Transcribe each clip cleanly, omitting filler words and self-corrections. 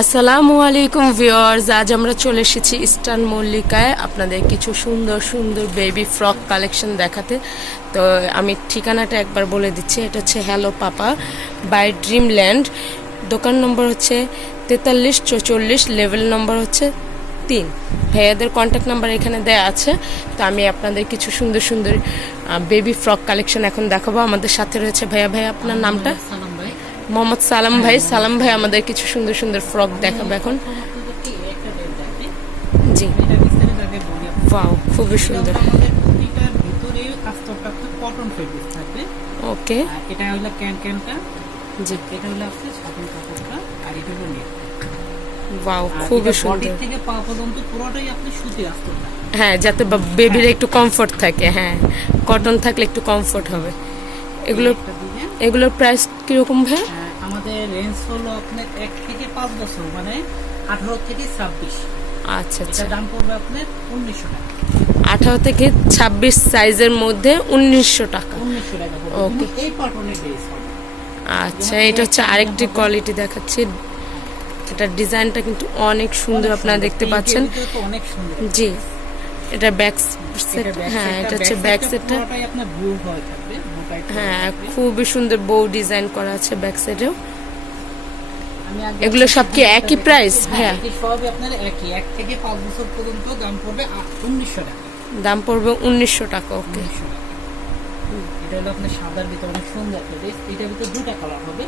আসসালামু আলাইকুম ভিউয়ার্স, আজ আমরা চলে এসেছি ইস্টার্ন মল্লিকায় আপনাদের কিছু সুন্দর সুন্দর বেবি ফ্রক কালেকশন দেখাতে। তো আমি ঠিকানাটা একবার বলে দিচ্ছি। এটা হচ্ছে হ্যালো পাপা বাই ড্রিমল্যান্ড। দোকান নম্বর হচ্ছে 4344, লেভেল নম্বর হচ্ছে 3। ভাইয়াদের কন্ট্যাক্ট নাম্বার এখানে দেয়া আছে। তো আমি আপনাদের কিছু সুন্দর সুন্দর বেবি ফ্রক কালেকশন এখন দেখাবো। আমাদের সাথে রয়েছে ভাইয়া। ভাইয়া আপনার নামটা? মোহাম্মদ সালাম ভাই। সালাম ভাই আমাদের কিছু সুন্দর সুন্দর ফ্রক দেখাবে এখন। জি, ওয়াও, খুবই সুন্দর। ওকে, এটা হলো ক্যানটা। জি, এটা হলো আপনার সাদা কাপড়টা, আর এটা হলো নেট। ওয়াও, খুবই সুন্দর। বডি থেকে পা পর্যন্ত পুরোটাই আপনি সুতি আস্তরটা। হ্যাঁ, যাতে বেবির একটু কমফোর্ট থাকে। হ্যাঁ, কটন থাকলে একটু কমফোর্ট হবে। এগুলোর প্রাইস কিরকম ভাই? আমাদের রেঞ্জ হলো আপনার 1 থেকে 5 বছর, মানে 18 থেকে 26। আচ্ছা আচ্ছা, দাম পড়বে আপনার 1900 টাকা। 18 থেকে 26 সাইজের মধ্যে 1900 টাকা। 1900 টাকা ওকে, এই কটনের ড্রেস হবে। আচ্ছা, এটা হচ্ছে আরেকটি কোয়ালিটি দেখাচ্ছি। এটার ডিজাইনটা কিন্তু অনেক সুন্দর, আপনারা দেখতে পাচ্ছেন। অনেক সুন্দর। জি, এটা ব্যাক সেট। হ্যাঁ, এটা হচ্ছে ব্যাক সেটটা। পুরোটাই আপনার ব্লু হয়ে থাকবে। হ্যাঁ, খুবই সুন্দর বউ ডিজাইন করা আছে ব্যাক সাইডেও। এগুলো সব কি একই প্রাইস? হ্যাঁ, সবই আপনার একই। 1 থেকে 5 বছর পর্যন্ত দাম পড়বে 1900 টাকা। দাম পড়বে 1900 টাকা। ওকে, এটা হলো আপনার সাদার ভিতরে অনেক সুন্দর একটা ড্রেস। এটার ভিতরে দুটো কালার হবে,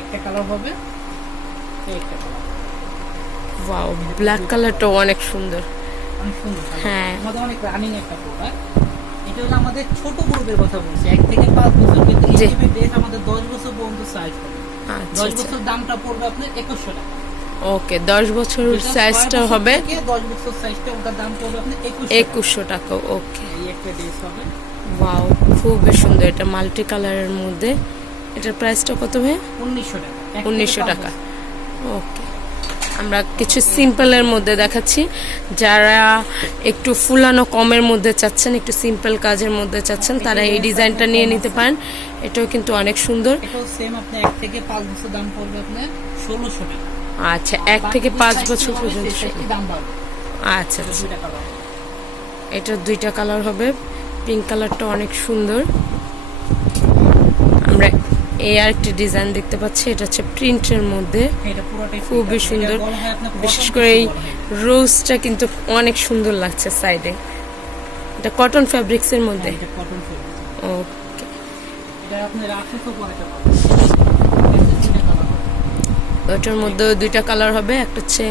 একটা কালার হবে, একটা কালার। ওয়াও, ব্ল্যাক কালারটা অনেক সুন্দর। অনেক সুন্দর। হ্যাঁ, আমাদের অনেক রানিং একটা প্রোডাক্ট। এটা হলো আমাদের ছোট গ্রুপের কথা বলছি, 1 থেকে 5 বছর। কিন্তু এই টাইপের ড্রেস আমাদের 10 বছর পর্যন্ত সাইজ হবে। 10 বছর দামটা পড়বে আপনার 2100 টাকা। ওকে, 10 বছর সাইজটা হবে 10 বছর সাইজটা, ওটার দাম পড়বে আপনার 2100 টাকা। ওকে, এই একটা ড্রেস হবে। ওয়াও, খুবই সুন্দর। এটা মাল্টি কালারের মধ্যে। এটার প্রাইসটা কত ভাই? 1900 টাকা। 1900 টাকা। ওকে, আমরা কিছু সিম্পলের মধ্যে দেখাচ্ছি। যারা একটু ফুলানো কমের মধ্যে চাচ্ছেন, একটু সিম্পল কাজের মধ্যে চাচ্ছেন, তারা এই ডিজাইনটা নিয়ে নিতে পারেন। এটাও কিন্তু অনেক সুন্দর। এটাও সেম আপনার 1 থেকে 5 বছর দাম পড়বে আপনার 1600 টাকা। আচ্ছা, 1 থেকে 5 বছর পর্যন্ত দাম বাড়বে। আচ্ছা আচ্ছা, এটা দুইটা কালার হবে। পিঙ্ক কালারটা অনেক সুন্দর। আমরা এই আরেকটি ডিজাইন দেখতে পাচ্ছি। এটা হচ্ছে প্রিন্টের মধ্যে, খুবই সুন্দর। বিশেষ করে এই রোজটা কিন্তু অনেক সুন্দর লাগছে সাইডে। এটা কটন ফ্যাব্রিক্সের মধ্যে। ওকে, ওটার মধ্যে দুইটা কালার হবে। একটা হচ্ছে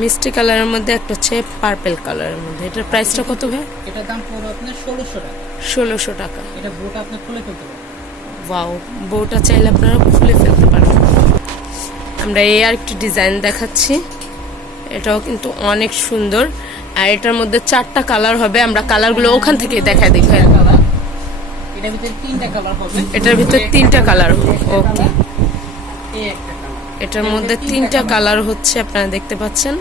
মিষ্টি কালারের মধ্যে, একটা হচ্ছে পার্পল কালারের মধ্যে। এটার প্রাইসটা কত ভাই? এটার দাম পড়বে আপনার 1600 টাকা। 1600 টাকা। এটা বোটা আপনি খুলে ফেলতে পারেন। ওয়াও, বউটা চাইলে আপনারা খুলে ফেলতে পারেন। আমরা এই আর একটি ডিজাইন দেখাচ্ছি। এটাও কিন্তু অনেক সুন্দর। আর এটার মধ্যে 4টা কালার হবে। আমরা কালারগুলো ওখান থেকে দেখাই দিই ভাই। এটার ভিতরে 3টা কালার হবে। এটার ভিতরে 3টা কালার। ওকে, এই একটা কালার। এটার মধ্যে 3টা কালার হচ্ছে, আপনারা দেখতে পাচ্ছেন।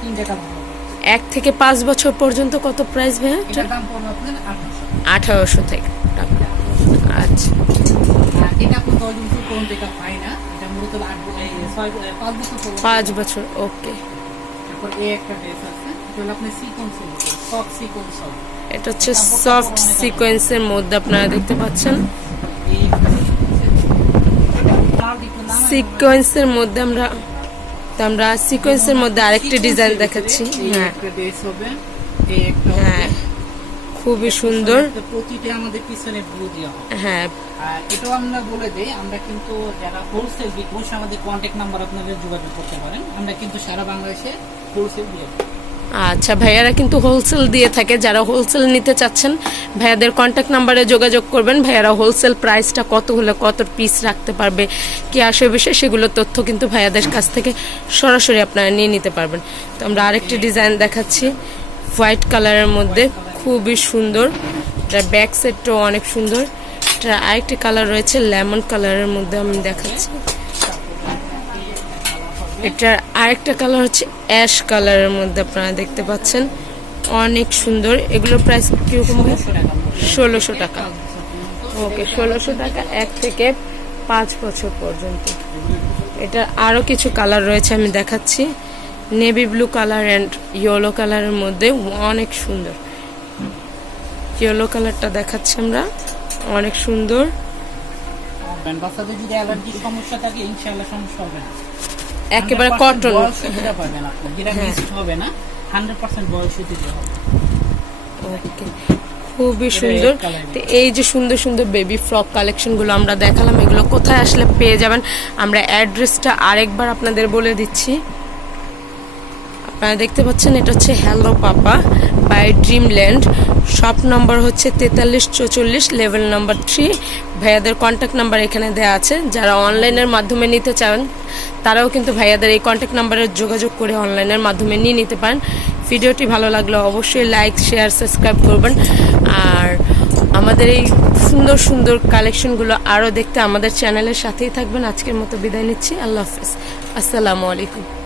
3টা কালার হবে। 1 থেকে 5 বছর পর্যন্ত কত প্রাইস ভাই? এটার দাম পড়বে আপনার 1800 থেকে টাকা। আচ্ছা, এটা আপনি 10 বছর পর্যন্ত এটা পাই না। এটা মূলত 5 বছর। ওকে, তারপর এই একটা ড্রেস আছে। এটা হলো আপনি সিকোয়েন্সের মধ্যে, সফট সিকোয়েন্স হবে। এটা হচ্ছে সফট সিকোয়েন্সের মধ্যে, আপনারা দেখতে পাচ্ছেন। সিকোয়েন্সের মধ্যে আমরা সিকোয়েন্সের মধ্যে আরেকটা ডিজাইন দেখাচ্ছি। হ্যাঁ হ্যাঁ, খুবই সুন্দর। প্রতিটা আমাদের পিছনে ব্লু দেওয়া হবে। হ্যাঁ, আর এটাও আমরা বলে দেই, আমরা কিন্তু যারা হোলসেল বিক্রি, আমাদের কন্ট্যাক্ট নাম্বার আপনাদের যোগাযোগ করতে পারেন। আমরা কিন্তু সারা বাংলাদেশে হোলসেল দিয়ে দিই। আচ্ছা, ভাইয়ারা কিন্তু হোলসেল দিয়ে থাকে। যারা হোলসেল নিতে চাচ্ছেন, ভাইয়াদের কন্ট্যাক্ট নাম্বারে যোগাযোগ করবেন। ভাইয়ারা হোলসেল প্রাইসটা কত হলে কত পিস রাখতে পারবে, কি আসে বিষয়ে সেগুলো তথ্য কিন্তু ভাইয়াদের কাছ থেকে সরাসরি আপনারা নিয়ে নিতে পারবেন। তো আমরা আরেকটি ডিজাইন দেখাচ্ছি হোয়াইট কালারের মধ্যে, খুবই সুন্দর। এটা ব্যাক সেটটাও অনেক সুন্দর। এটা আরেকটি কালার রয়েছে লেমন কালারের মধ্যে, আমি দেখাচ্ছি। এটার আরেকটা কালার হচ্ছে অ্যাশ কালারের মধ্যে, আপনারা দেখতে পাচ্ছেন, অনেক সুন্দর। এগুলোর প্রাইস কিরকম? 1600 টাকা। ওকে, 1600 টাকা 1 থেকে 5 বছর পর্যন্ত। এটা আরও কিছু কালার রয়েছে, আমি দেখাচ্ছি। Navy blue colour and yellow কালারের মধ্যে অনেক সুন্দর। ইয়েলো কালারটা দেখাচ্ছি আমরা, অনেক সুন্দর। বাচ্চাদের যদি অ্যালার্জির সমস্যা থাকে ইনশাআল্লাহ সমস্যা হবে না, একেবারে কটন যেটা পাবেন আপনি, যেটা মিক্সড হবে না, 100% বয়সী দিতে হবে। ওকে, খুবই সুন্দর। তো এই যে সুন্দর সুন্দর বেবি ফ্রক কালেকশনগুলো আমরা দেখালাম, এগুলো কোথায় আসলে পেয়ে যাবেন আমরা অ্যাড্রেসটা আরেকবার আপনাদের বলে দিচ্ছি। আপনারা দেখতে পাচ্ছেন এটা হচ্ছে hello papa by Dreamland. Shop number হচ্ছে 4344, লেভেল নাম্বার 3। ভাইয়াদের কন্ট্যাক্ট নাম্বার এখানে দেওয়া আছে। যারা অনলাইনের মাধ্যমে নিতে চান তারাও কিন্তু ভাইয়াদের এই কন্ট্যাক্ট নাম্বারে যোগাযোগ করে অনলাইনের মাধ্যমে নিয়ে নিতে পারেন। ভিডিওটি ভালো লাগলে অবশ্যই লাইক, শেয়ার, সাবস্ক্রাইব করবেন। আর আমাদের এই সুন্দর সুন্দর কালেকশনগুলো আরও দেখতে আমাদের চ্যানেলের সাথেই থাকবেন। আজকের মতো বিদায় নিচ্ছি, আল্লাহ হাফেজ, আসসালামু আলাইকুম।